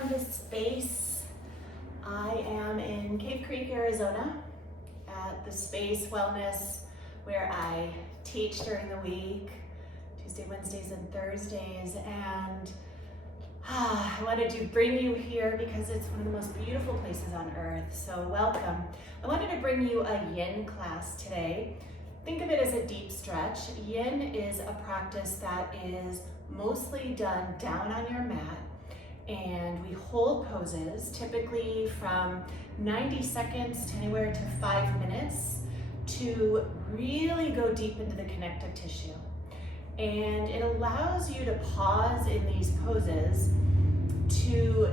from this space. I am in Cave Creek, Arizona at the Space Wellness where I teach during the week, Tuesday, Wednesdays, and Thursdays. And I wanted to bring you here because it's one of the most beautiful places on earth. So welcome. I wanted to bring you a yin class today. Think of it as a deep stretch. Yin is a practice that is mostly done down on your mat, and we hold poses typically from 90 seconds to anywhere to 5 minutes to really go deep into the connective tissue. And it allows you to pause in these poses to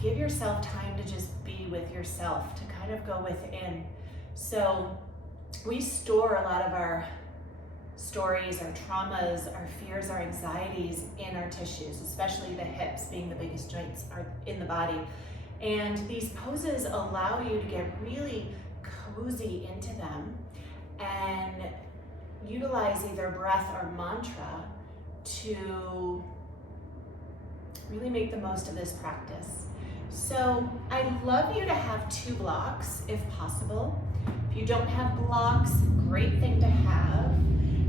give yourself time to just be with yourself, to kind of go within. So we store a lot of our stories, our traumas, our fears, our anxieties in our tissues, especially the hips being the biggest joints are in the body. And these poses allow you to get really cozy into them and utilize either breath or mantra to really make the most of this practice. So I'd love you to have 2 blocks if possible. If you don't have blocks, great thing to have.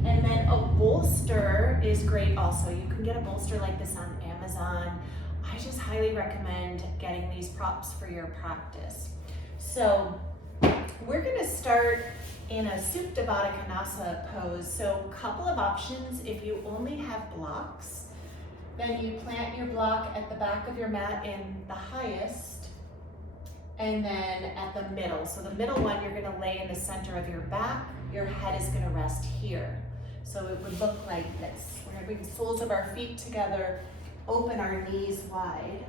And then a bolster is great also. You can get a bolster like this on Amazon. I just highly recommend getting these props for your practice. So we're gonna start in a Supta Baddha Konasana pose. So a couple of options. If you only have blocks, then you plant your block at the back of your mat in the highest, and then at the middle. So the middle one, you're gonna lay in the center of your back. Your head is gonna rest here. So it would look like this. We're gonna bring the soles of our feet together, open our knees wide,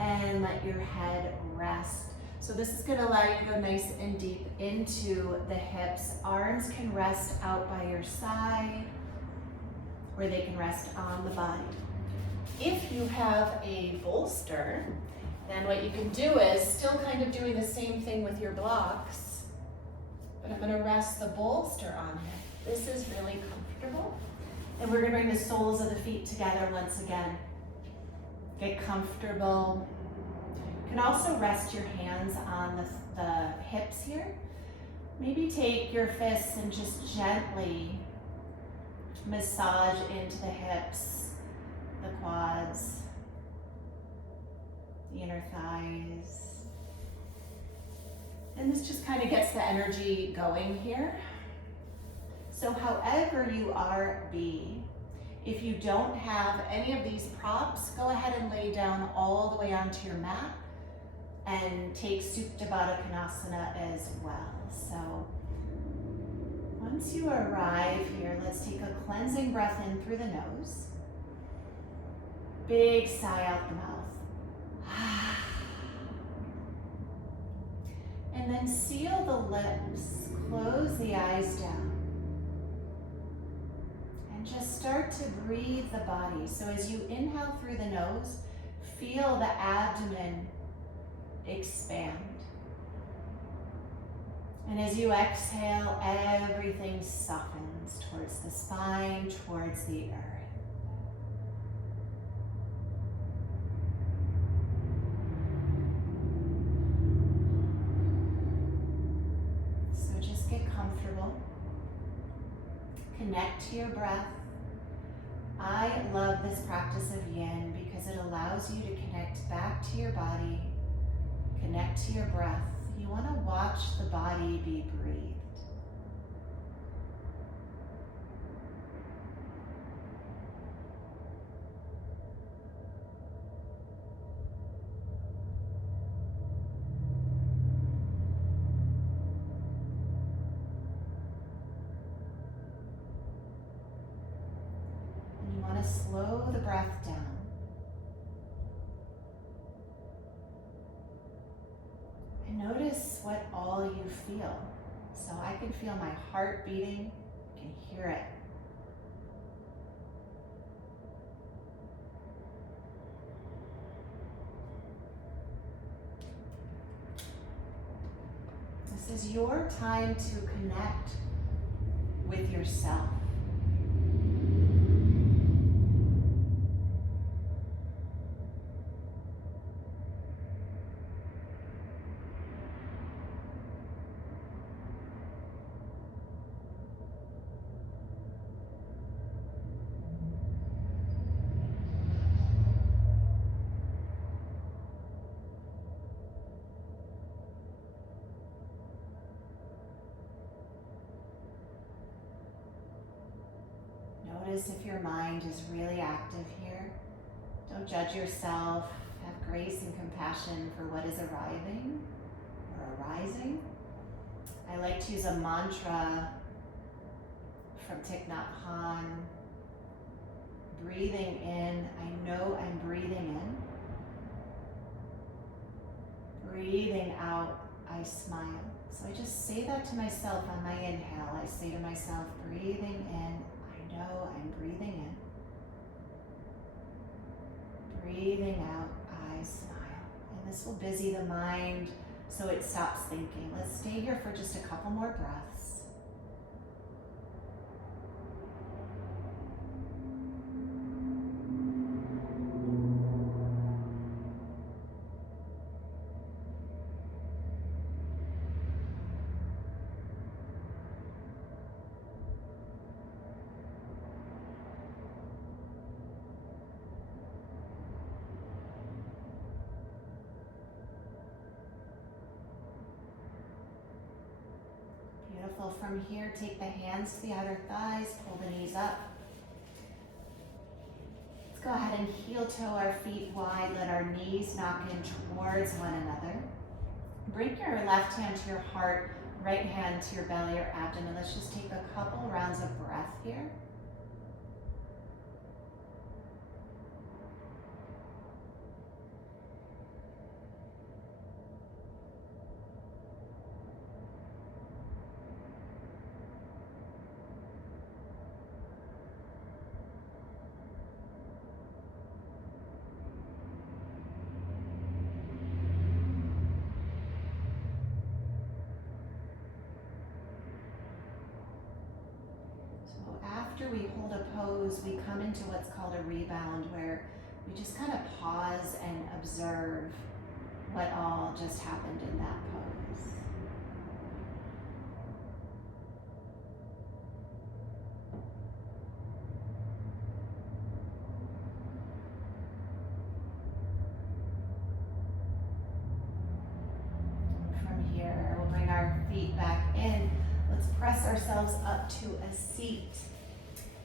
and let your head rest. So this is gonna allow you to go nice and deep into the hips. Arms can rest out by your side, or they can rest on the body. If you have a bolster, then what you can do is still kind of doing the same thing with your blocks, but I'm gonna rest the bolster on it. This is really comfortable. And we're gonna bring the soles of the feet together once again. Get comfortable. You can also rest your hands on the hips here. Maybe take your fists and just gently massage into the hips, the quads, the inner thighs. And this just kind of gets the energy going here. So however you are be, if you don't have any of these props, go ahead and lay down all the way onto your mat and take Supta Baddha Konasana as well. So once you arrive here, let's take a cleansing breath in through the nose. Big sigh out the mouth. And then seal the lips, close the eyes down. And just start to breathe the body. So as you inhale through the nose, feel the abdomen expand. And as you exhale, everything softens towards the spine, towards the earth. Connect to your breath. I love this practice of yin because it allows you to connect back to your body, connect to your breath. You want to watch the body be breathed. Slow the breath down. And notice what all you feel. So I can feel my heart beating, I can hear it. This is your time to connect with yourself. Notice if your mind is really active here. Don't judge yourself. Have grace and compassion for what is arriving or arising. I like to use a mantra from Thich Nhat Hanh. Breathing in, I know I'm breathing in. Breathing out, I smile. So I just say that to myself on my inhale. I say to myself, breathing in, I know I'm breathing in. Breathing out, I smile. And this will busy the mind so it stops thinking. Let's stay here for just a couple more breaths. Beautiful. From here, take the hands to the outer thighs, pull the knees up. Let's go ahead and heel toe our feet wide, let our knees knock in towards one another. Bring your left hand to your heart, right hand to your belly or abdomen. Let's just take a couple rounds of breath here. After we hold a pose, we come into what's called a rebound, where we just kind of pause and observe what all just happened in that pose. From here, we'll bring our feet back in. Let's press ourselves up to a seat.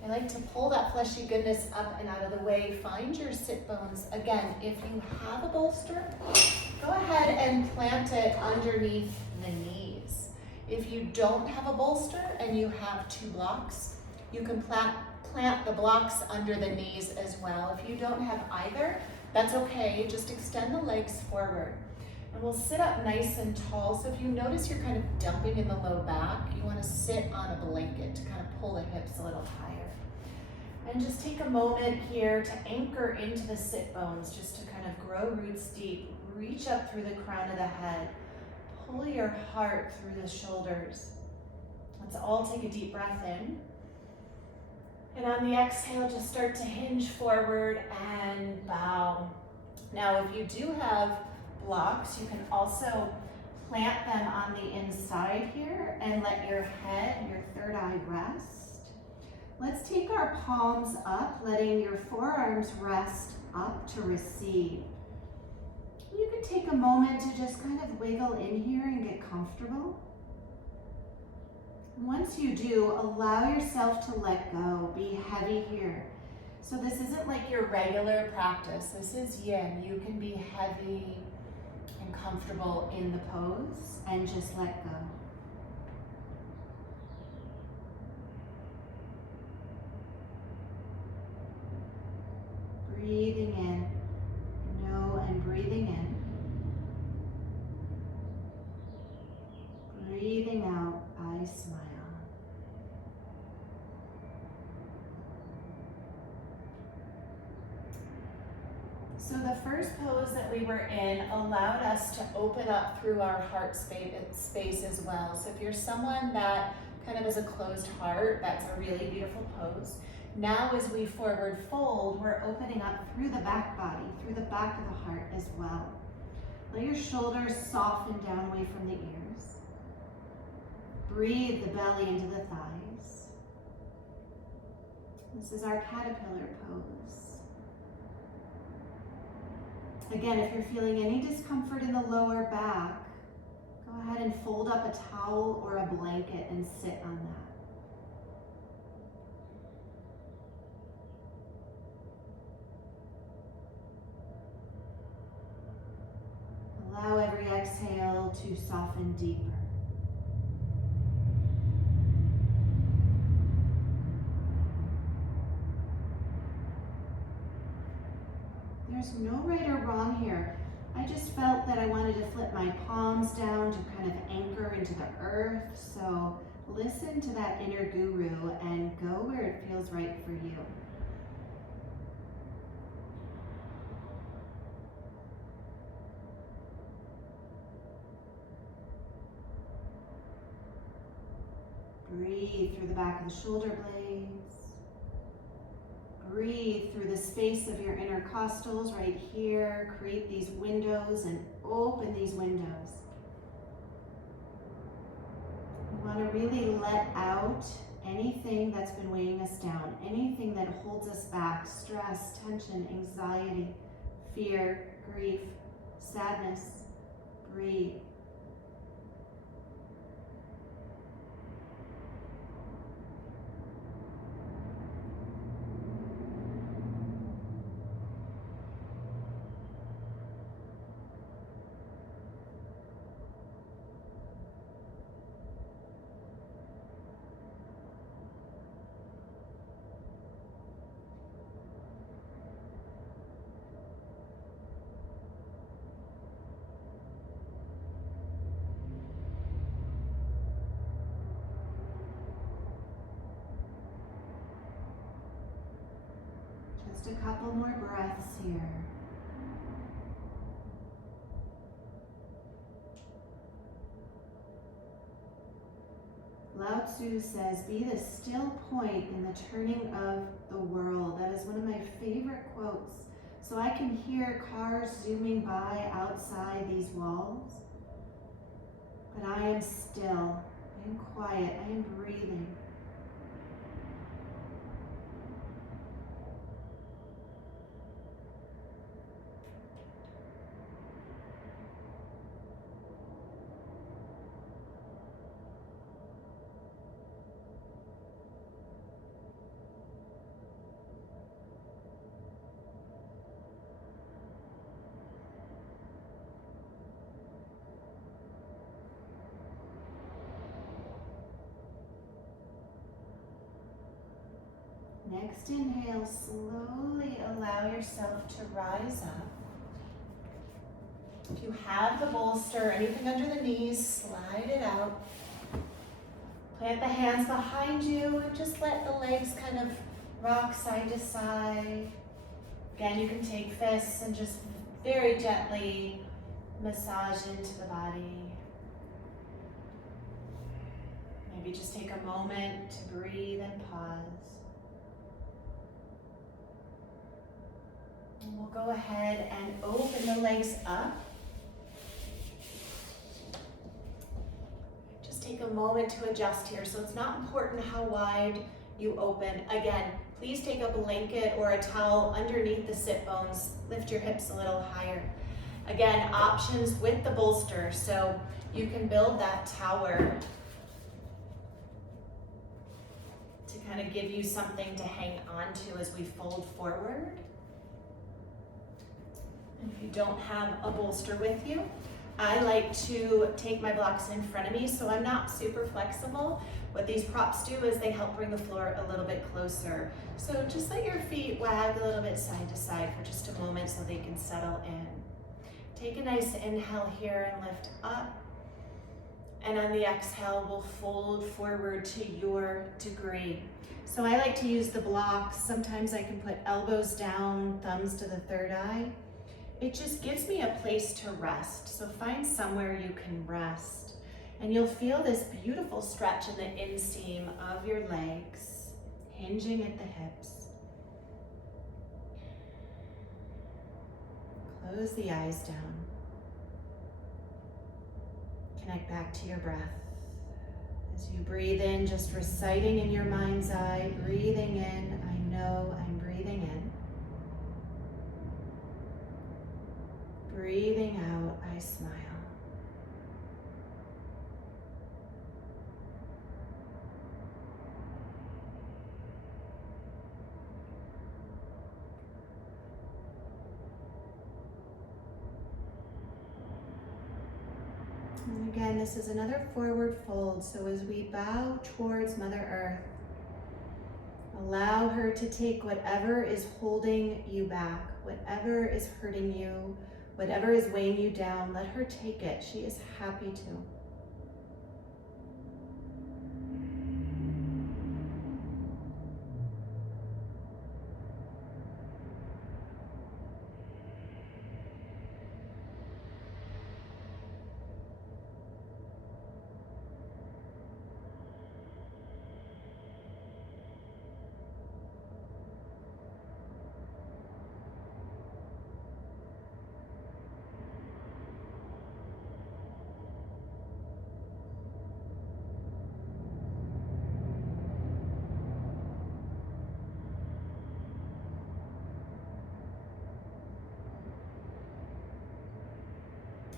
I like to pull that fleshy goodness up and out of the way. Find your sit bones. Again, if you have a bolster, go ahead and plant it underneath the knees. If you don't have a bolster and you have 2 blocks, you can plant the blocks under the knees as well. If you don't have either, that's okay. Just extend the legs forward. And we'll sit up nice and tall. So if you notice you're kind of dumping in the low back, you want to sit on a blanket to kind of pull the hips a little higher. And just take a moment here to anchor into the sit bones, just to kind of grow roots deep. Reach up through the crown of the head. Pull your heart through the shoulders. Let's all take a deep breath in. And on the exhale, just start to hinge forward and bow. Now, if you do have blocks, you can also plant them on the inside here and let your head, your third eye rest. Let's take our palms up, letting your forearms rest up to receive. You can take a moment to just kind of wiggle in here and get comfortable. Once you do, allow yourself to let go. Be heavy here. So this isn't like your regular practice. This is yin. You can be heavy and comfortable in the pose and just let go. Breathing in, know and breathing in. Breathing out, I smile. So the first pose that we were in allowed us to open up through our heart space as well. So if you're someone that kind of has a closed heart, that's a really beautiful pose. Now as we forward fold, we're opening up through the back body, through the back of the heart as well. Let your shoulders soften down away from the ears. Breathe the belly into the thighs. This is our caterpillar pose. Again, if you're feeling any discomfort in the lower back, go ahead and fold up a towel or a blanket and sit on that. Allow every exhale to soften deeper. There's no right or wrong here. I just felt that I wanted to flip my palms down to kind of anchor into the earth. So listen to that inner guru and go where it feels right for you. Breathe through the back of the shoulder blades. Breathe through the space of your intercostals right here. Create these windows and open these windows. We want to really let out anything that's been weighing us down, anything that holds us back, stress, tension, anxiety, fear, grief, sadness. Breathe. Just a couple more breaths here. Lao Tzu says, be the still point in the turning of the world. That is one of my favorite quotes. So I can hear cars zooming by outside these walls, but I am still, I am quiet, I am breathing. Next inhale, slowly allow yourself to rise up. If you have the bolster, anything under the knees, slide it out. Plant the hands behind you and just let the legs kind of rock side to side. Again, you can take fists and just very gently massage into the body. Maybe just take a moment to breathe and pause. And we'll go ahead and open the legs up. Just take a moment to adjust here. So it's not important how wide you open. Again, please take a blanket or a towel underneath the sit bones. Lift your hips a little higher. Again, options with the bolster. So you can build that tower to kind of give you something to hang on to as we fold forward. If you don't have a bolster with you, I like to take my blocks in front of me so I'm not super flexible. What these props do is they help bring the floor a little bit closer. So just let your feet wag a little bit side to side for just a moment so they can settle in. Take a nice inhale here and lift up. And on the exhale, we'll fold forward to your degree. So I like to use the blocks. Sometimes I can put elbows down, thumbs to the third eye. It just gives me a place to rest. So find somewhere you can rest. And you'll feel this beautiful stretch in the inseam of your legs, hinging at the hips. Close the eyes down. Connect back to your breath. As you breathe in, just reciting in your mind's eye, breathing in, I know I'm breathing in. Breathing out, I smile. And again, this is another forward fold. So as we bow towards Mother Earth, allow her to take whatever is holding you back, whatever is hurting you, whatever is weighing you down. Let her take it. She is happy to.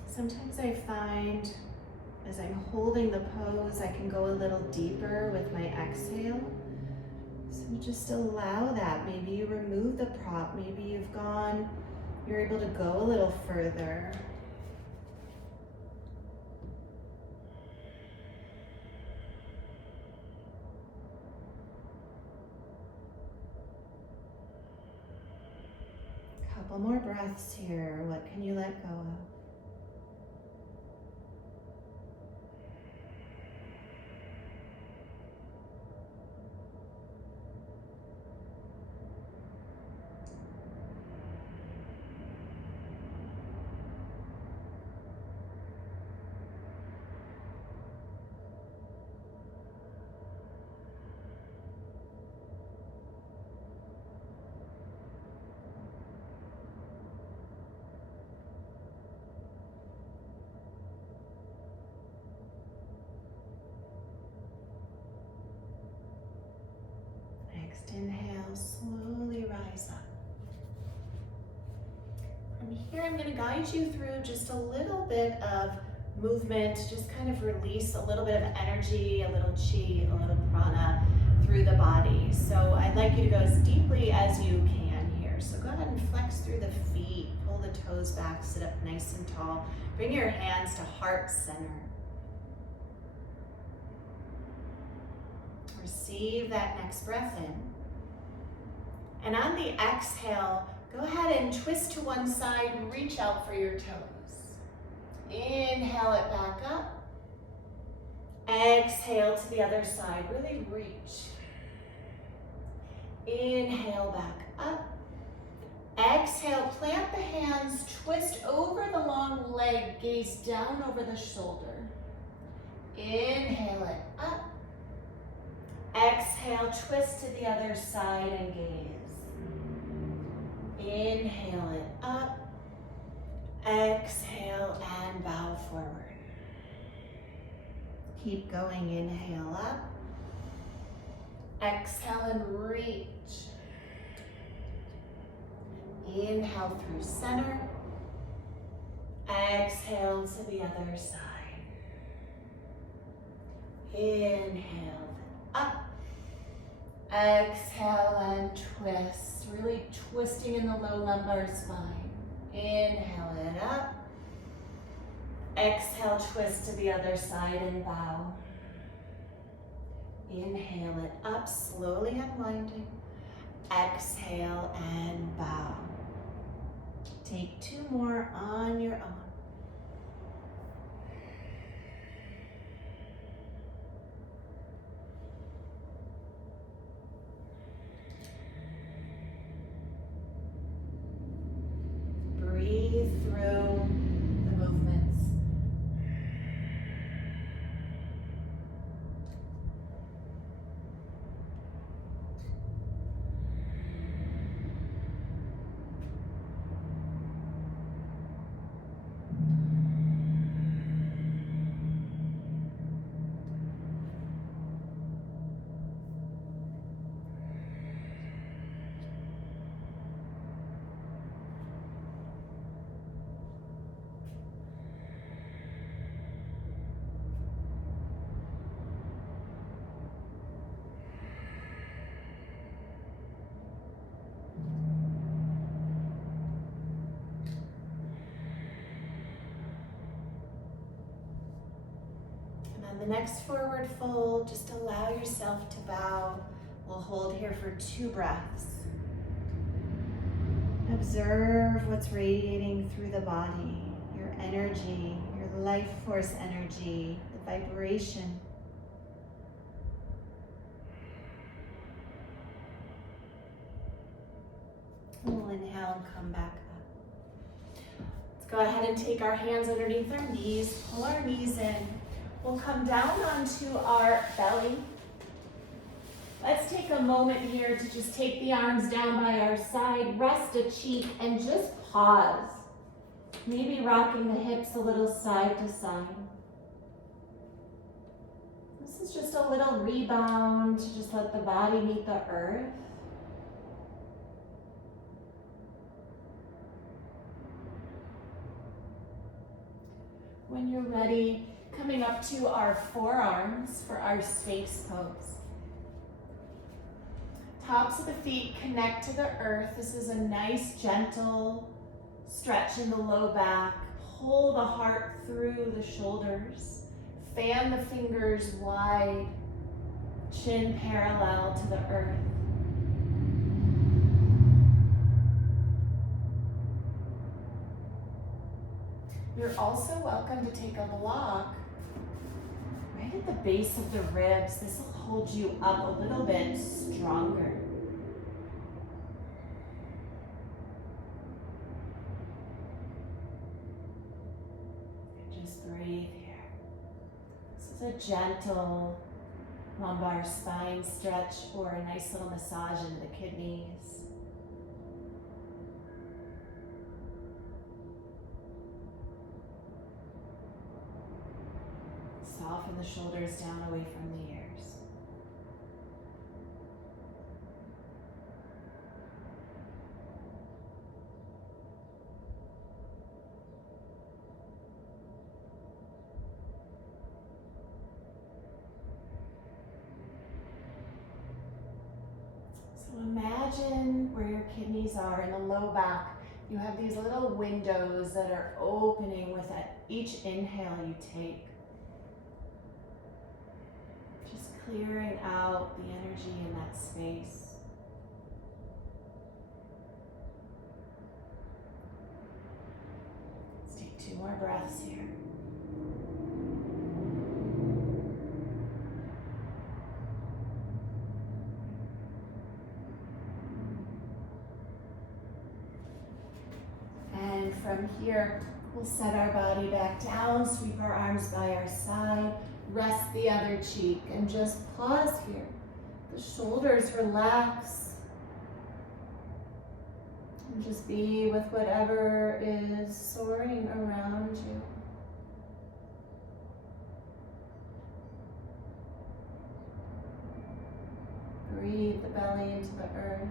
Sometimes I find as I'm holding the pose, I can go a little deeper with my exhale. So just allow that. Maybe you remove the prop. Maybe you're able to go a little further. Couple more breaths here. What can you let go of? Next inhale, slowly rise up. From here, I'm going to guide you through just a little bit of movement, just kind of release a little bit of energy, a little chi, a little prana through the body. So I'd like you to go as deeply as you can here. So go ahead and flex through the feet, pull the toes back, sit up nice and tall. Bring your hands to heart center. Receive that next breath in. And on the exhale, go ahead and twist to one side and reach out for your toes. Inhale it back up. Exhale to the other side, really reach. Inhale back up. Exhale, plant the hands, twist over the long leg, gaze down over the shoulder. Inhale it up. Exhale, twist to the other side and gaze. Inhale it up. Exhale and bow forward. Keep going, inhale up. Exhale and reach. Inhale through center. Exhale to the other side. Inhale up. Exhale and twist, really twisting in the low lumbar spine. Inhale it up. Exhale, twist to the other side and bow. Inhale it up, slowly unwinding. Exhale and bow. Take two more on your own. Breathe through the movements. On the next forward fold, just allow yourself to bow. We'll hold here for 2 breaths. Observe what's radiating through the body, your energy, your life force energy, the vibration. And we'll inhale and come back up. Let's go ahead and take our hands underneath our knees, pull our knees in. We'll come down onto our belly. Let's take a moment here to just take the arms down by our side, rest a cheek, and just pause. Maybe rocking the hips a little side to side. This is just a little rebound to just let the body meet the earth. When you're ready, coming up to our forearms for our Sphinx pose. Tops of the feet connect to the earth. This is a nice, gentle stretch in the low back. Pull the heart through the shoulders. Fan the fingers wide. Chin parallel to the earth. You're also welcome to take a block right at the base of the ribs. This will hold you up a little bit stronger. Just breathe here. This is a gentle lumbar spine stretch or a nice little massage into the kidneys. Soften the shoulders down away from the ears. So imagine where your kidneys are in the low back. You have these little windows that are opening with each inhale you take. Clearing out the energy in that space. Let's take 2 more breaths here. And from here, we'll set our body back down, sweep our arms by our side. Rest the other cheek and just pause here. The shoulders relax. And just be with whatever is soaring around you. Breathe the belly into the earth.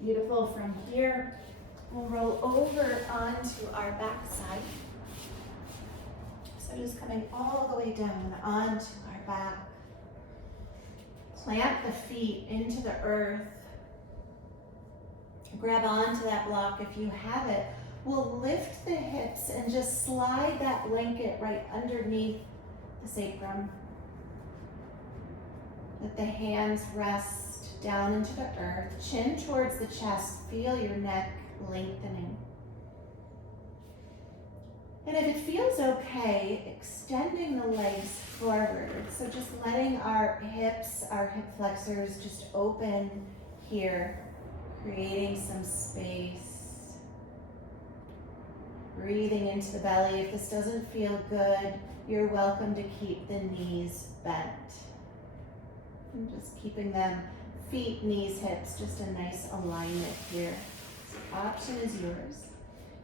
Beautiful. From here, we'll roll over onto our back side. So just coming all the way down onto our back. Plant the feet into the earth. Grab onto that block if you have it. We'll lift the hips and just slide that blanket right underneath the sacrum. Let the hands rest down into the earth, chin towards the chest, feel your neck lengthening. And if it feels okay, extending the legs forward. So just letting our hips, our hip flexors just open here, creating some space. Breathing into the belly. If this doesn't feel good, you're welcome to keep the knees bent. And just keeping them feet, knees, hips, just a nice alignment here. The option is yours.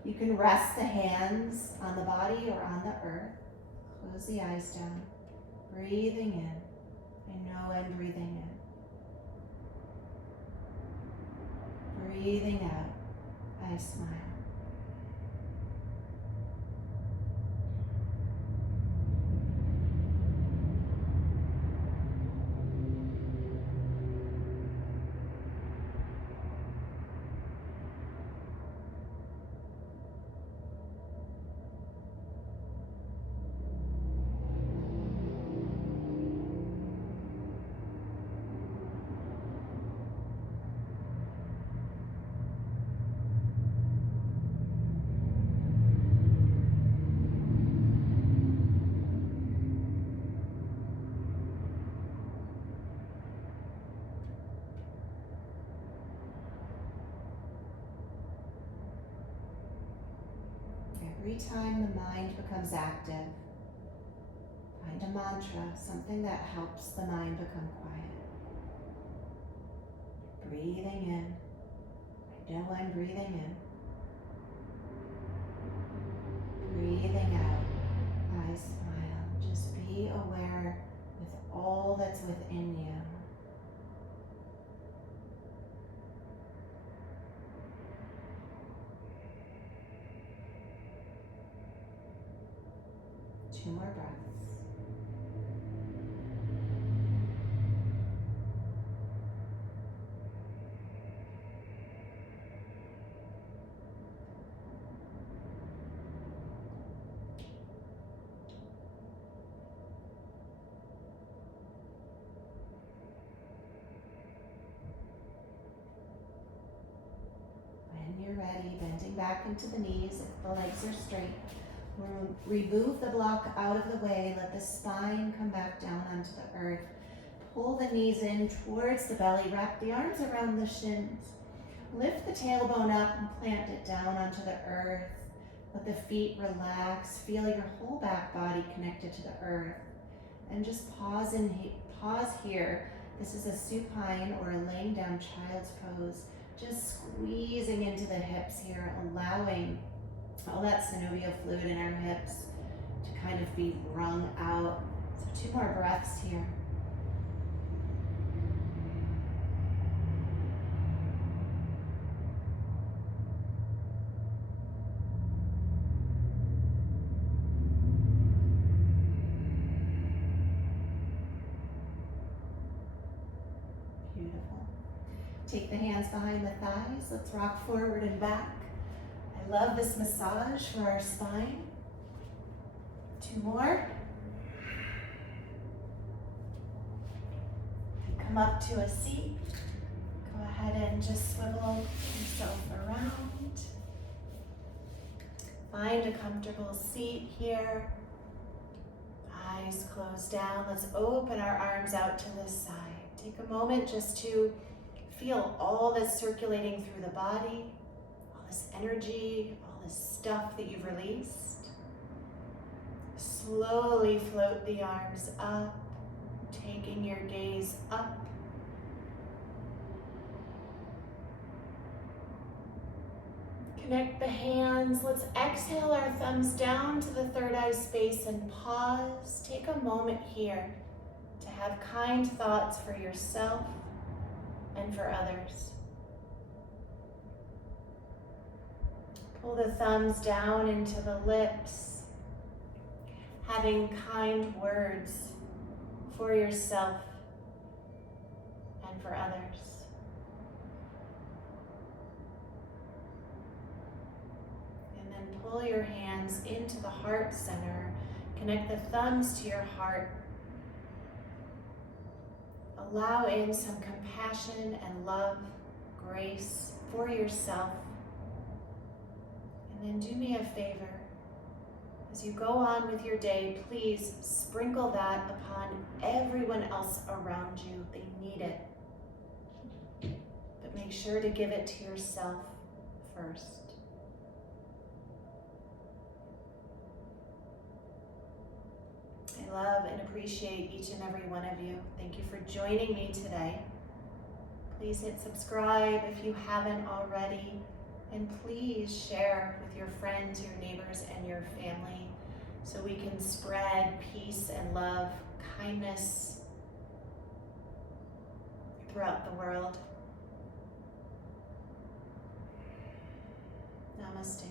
You can rest the hands on the body or on the earth. Close the eyes down. Breathing in. I know I'm breathing in. Breathing out. I smile. Every time the mind becomes active, find a mantra, something that helps the mind become quiet. Breathing in. I know I'm breathing in. Breathing out. I smile. Just be aware with all that's within you. Two more breaths. When you're ready, bending back into the knees if the legs are straight. Remove the block out of the way. Let the spine come back down onto the earth. Pull the knees in towards the belly. Wrap the arms around the shins. Lift the tailbone up and plant it down onto the earth. Let the feet relax. Feel your whole back body connected to the earth. And just pause here. This is a supine or a laying down child's pose. Just squeezing into the hips here, allowing all that synovial fluid in our hips to kind of be wrung out. So 2 more breaths here. Beautiful. Take the hands behind the thighs. Let's rock forward and back. I love this massage for our spine. 2 more. Come up to a seat. Go ahead and just swivel yourself around. Find a comfortable seat here. Eyes closed down. Let's open our arms out to the side. Take a moment just to feel all this circulating through the body. This energy, all this stuff that you've released. Slowly float the arms up, taking your gaze up. Connect the hands. Let's exhale our thumbs down to the third eye space and pause. Take a moment here to have kind thoughts for yourself and for others. Pull the thumbs down into the lips, having kind words for yourself and for others. And then pull your hands into the heart center. Connect the thumbs to your heart. Allow in some compassion and love, grace for yourself. And then do me a favor. As you go on with your day, please sprinkle that upon everyone else around you. They need it. But make sure to give it to yourself first. I love and appreciate each and every one of you. Thank you for joining me today. Please hit subscribe if you haven't already. And please share with your friends, your neighbors, and your family so we can spread peace and love, kindness throughout the world. Namaste.